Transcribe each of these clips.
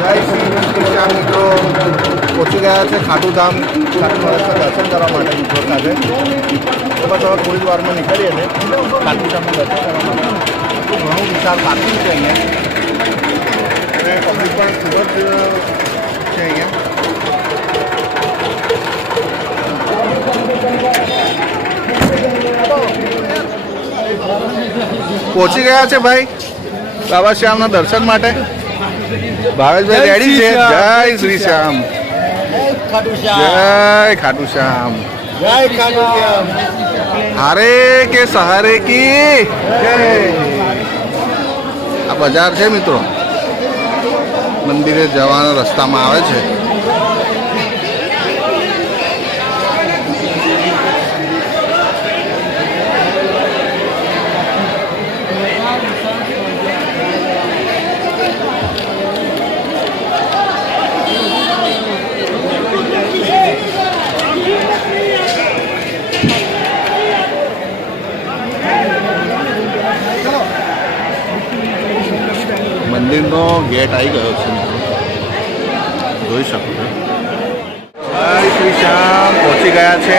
જય શ્રી શ્યામ મિત્રો પહોંચી ગયા છે ખાટુધામ ખાટુમાના દર્શન કરવા માટે મિત્રો સાથે. તો બસ હવે થોડી જ વારમાં નીકળીએ છીએ ખાટુધામના દર્શન કરવા માટે. ઘણું વિશાળ પાર્કિંગ છે અહીંયા અને પબ્લિક પણ ખૂબ જ છે અહીંયા. પહોંચી ગયા છે ભાઈ બાબા શ્યામના દર્શન માટે. ભાવેશભાઈ રેડી છે. જય શ્રી શ્યામ, જય ખાટુ શ્યામ, જય ખાટુ શ્યામ. હારે કે સહારે કી જય. આ બજાર છે મિત્રો, મંદિરે જવાના રસ્તામાં આવે છે. મંદિરનો ગેટ આવી ગયો છે મિત્રો, જોઈ શકો છો. જય શ્રી શ્યામ પહોંચી ગયા છે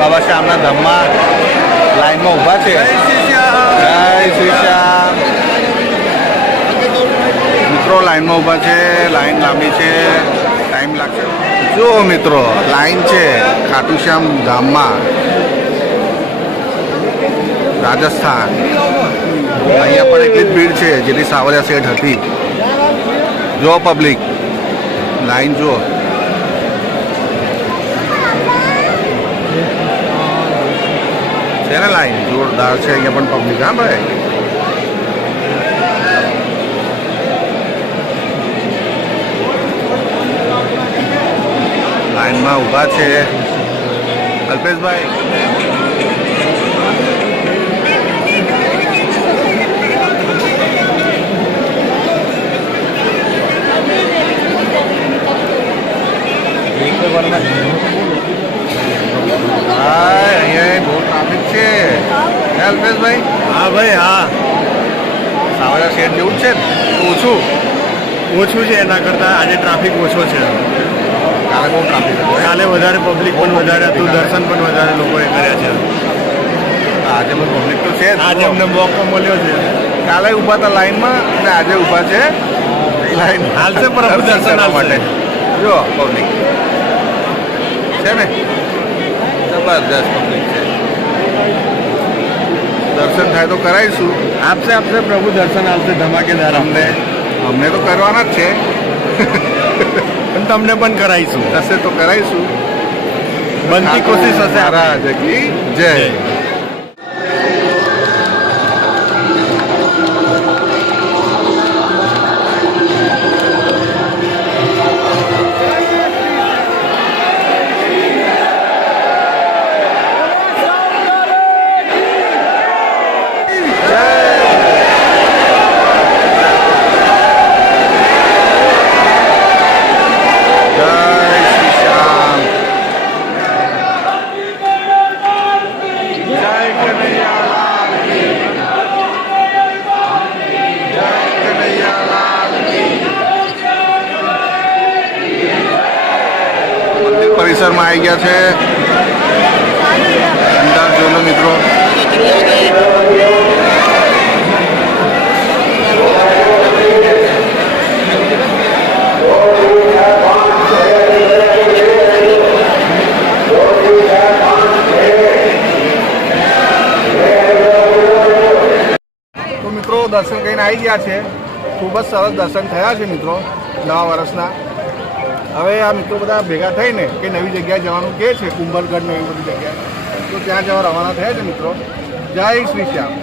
બાબા શ્યામના ધામમાં. લાઈનમાં ઊભા છે. જય શ્રી શ્યામ મિત્રો, લાઈનમાં ઊભા છે. લાઈન લાંબી છે, ટાઈમ લાગશે. જુઓ મિત્રો, લાઈન છે ખાટુ શ્યામ ધામમાં, રાજસ્થાન. અહીંયા પણ એટલી જ ભીડ છે જેટલી સાવરિયા સેટ હતી. જો પબ્લિક, લાઈન જુઓ. છે ને લાઈન જોરદાર છે અહીંયા પણ પબ્લિક. હા ભાઈ, લાઈનમાં ઊભા છે. અલ્પેશભાઈ, અહીંયા બહુ ટ્રાફિક છે. અલ્પેશભાઈ, હા ભાઈ, હા. સાવરિયા શેઠ જેવું જ છે ને? ઓછું છે એના કરતાં આજે ટ્રાફિક ઓછો છે. કાલે બહુ ટ્રાફિક હતું. કાલે વધારે પબ્લિક પણ વધારે હતું, દર્શન પણ વધારે લોકોએ કર્યા છે. આજે બહુ પબ્લિક તો છે જ. આજે અમને મોકો મળ્યો છે. કાલે ઊભા હતા લાઈનમાં અને આજે ઊભા છે લાઈન. હાલશે પ્રભુ દર્શન માટે. જો પબ્લિક છે ને, જબરદસ્ત પબ્લિક છે. દર્શન થાય તો કરાવીશું. આપશે પ્રભુ દર્શન આપશે ધમાકેદાર. અમને તો કરવાના જ છે, પણ તમને પણ કરાવીશું. થશે તો કરાવીશું. બનતી કોશિશ હશે. સારા જગી જય. પરિસરમાં આવી ગયા છે. અંદાજ જોઈ લો મિત્રો. તો મિત્રો દર્શન કરીને આવી ગયા છે. ખૂબ જ સરસ દર્શન થયા છે મિત્રો નવા વર્ષના. હવે આ મિત્રો બધા ભેગા થઈને કે નવી જગ્યાએ જવાનું કહે છે, કુંભરગઢ ને એવી બધી જગ્યાએ, તો ત્યાં જવા રવાના થયા છે મિત્રો. જય શ્રી શ્યામ.